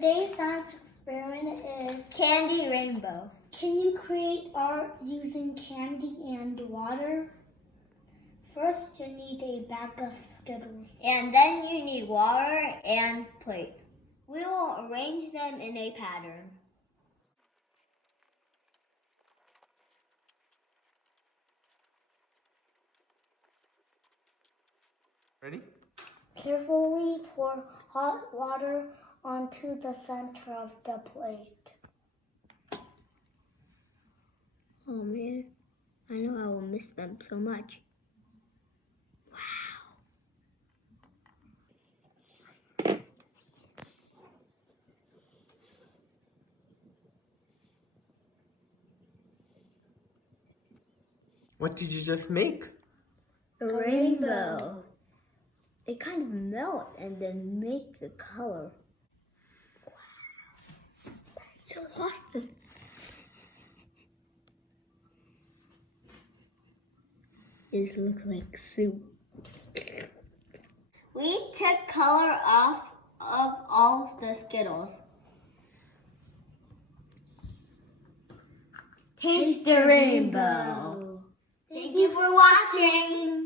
Today's science experiment is Candy rainbow. Can you create art using candy and water? First, you need a bag of Skittles. And then you need water and plate. We will arrange them in a pattern. Ready? Carefully pour hot water onto the center of the plate. Oh man, I know I will miss them so much. What did you just make? A rainbow. It kind of melt and then make the color. Wow, that's so awesome. It looks like soup. We took color off of all the Skittles. Taste the rainbow. Thank you for watching.